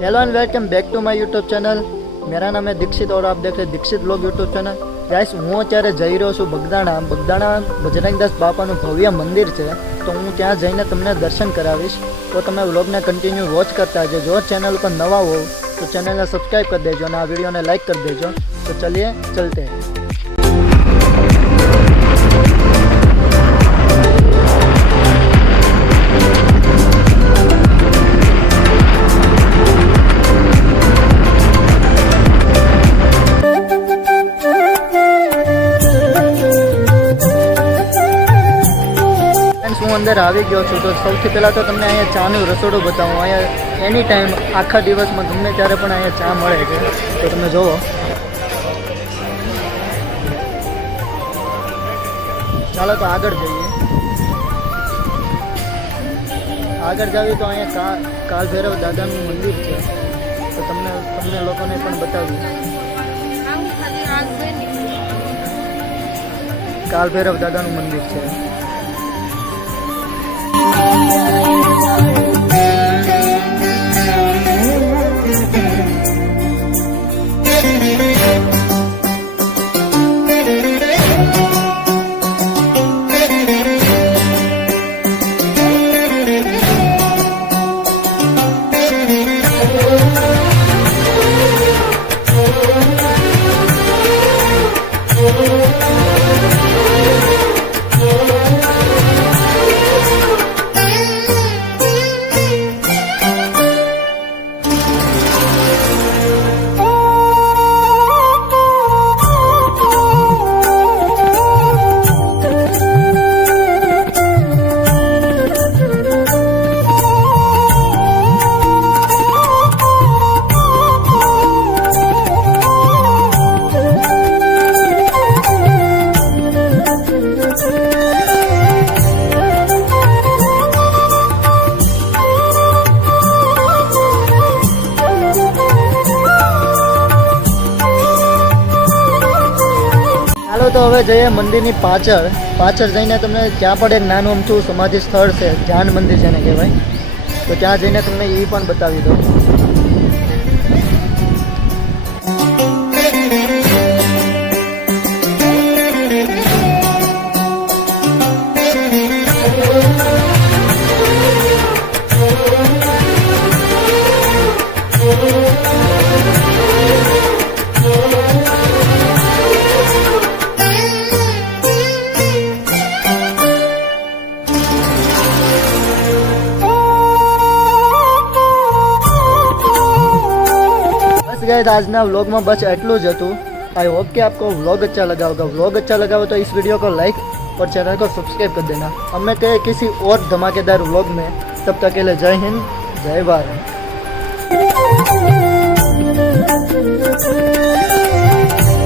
Hello and welcome back to my YouTube channel. मेरा नाम है दीक्षित और आप देख रहे हैं Dikshit blog YouTube channel. Guys હું અત્યારે જઈ રહ્યો છું બગદાણા બજરંગદાસ બાપાનું ભવ્ય મંદિર છે, તો હું ત્યાં જઈને તમને દર્શન કરાવીશ। તો તમે વ્લોગને કન્ટિન્યુ વોચ કરતા રહેજો। જો ચેનલ પર નવા હો તો ચેનલને સબસ્ક્રાઈબ કરી દેજો અને આ વિડીયોને લાઈક કરી દેજો। તો ચलिए चलते हैं। હું અંદર આવી ગયો છું, તો સૌથી પહેલાં તો તમને અહીંયા ચાનું રસોડું બતાવું। અહીંયા એની ટાઈમ આખા દિવસમાં ગમે ત્યારે પણ અહીંયા ચા મળે છે, તો તમે જુઓ। ચાલો તો આગળ જઈએ। આગળ જાવી તો અહીંયા કાલ ભૈરવ દાદાનું મંદિર છે, તો તમને લોકોને પણ બતાવ્યું। કાલ ભૈરવ દાદાનું મંદિર છે। તો હવે જઈએ મંદિરની પાછળ જઈને તમને ત્યાં પણ એક નાનું અમથું સમાધિ સ્થળ છે, ધ્યાન મંદિર જેને કહેવાય, તો ત્યાં જઈને તમને એ પણ બતાવી દઉં। आज ना व्लॉग में बस एटलू ज हतुं। आई होप कि आपको व्लॉग अच्छा लगा होगा। व्लॉग अच्छा लगा हो तो इस वीडियो को लाइक और चैनल को सब्सक्राइब कर देना। अब मैं कहे किसी और धमाकेदार व्लॉग में, तब तक के लिए जय हिंद जय भारत।